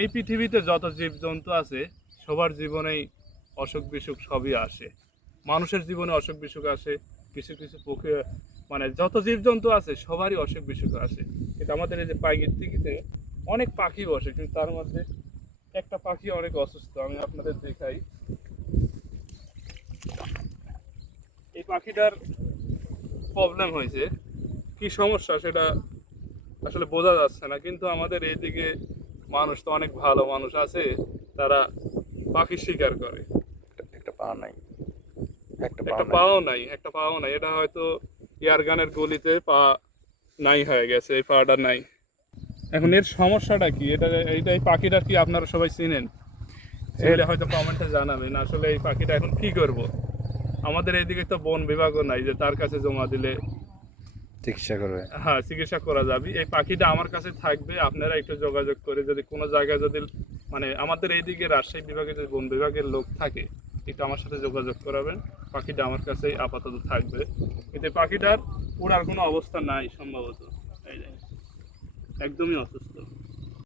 এই পৃথিবীতে যত জীবজন্তু আছে সবার জীবনেই অসুখ বিসুখ সবই আসে। মানুষের জীবনে অসুখ বিসুখ আসে, কিছু কিছু পক্ষে মানে যত জীবজন্তু আছে সবারই অসুখ বিসুখ আসে। কিন্তু আমাদের এই যে পাইকিতে অনেক পাখি বসে, কিন্তু তার মধ্যে একটা পাখি অনেক অসুস্থ। আমি আপনাদের দেখাই। এই পাখিটার প্রবলেম হয়েছে, কি সমস্যা সেটা আসলে বোঝা যাচ্ছে না। কিন্তু আমাদের এইদিকে মানুষ তো অনেক ভালো মানুষ আছে, তারা পাখি শিকার করে। একটা পা নাই, একটা পা একটা নাই। পাও নাই, একটা পাও নাই। এটা হয়তো এয়ারগানের গলিতে পা নাই হয়ে গেছে, এই পাটা নাই। এখন এর সমস্যাটা কি? এই পাখিটার কি আপনারা সবাই চিনেন? এর চিনলে হয়তো কমেন্টে জানাবেন। আসলে এই পাখিটা এখন কি করব? আমাদের এইদিকে তো বন বিভাগও নাই যে তার কাছে জমা দিলে চিকিৎসা করবে। হ্যাঁ চিকিৎসা করা যাবে। এই পাখিটা আমার কাছে থাকবে, আপনারা একটু যোগাযোগ করে যদি কোনো জায়গায় যদি মানে আমাদের এইদিকে রাজশাহী বিভাগে যদি বন বিভাগের লোক থাকে একটু আমার সাথে যোগাযোগ করাবেন। পাখিটা আমার কাছেই আপাতত থাকবে, কিন্তু এই পাখিটার ওড়ার কোনো অবস্থা নাই সম্ভবত। এই যে একদমই অসুস্থ।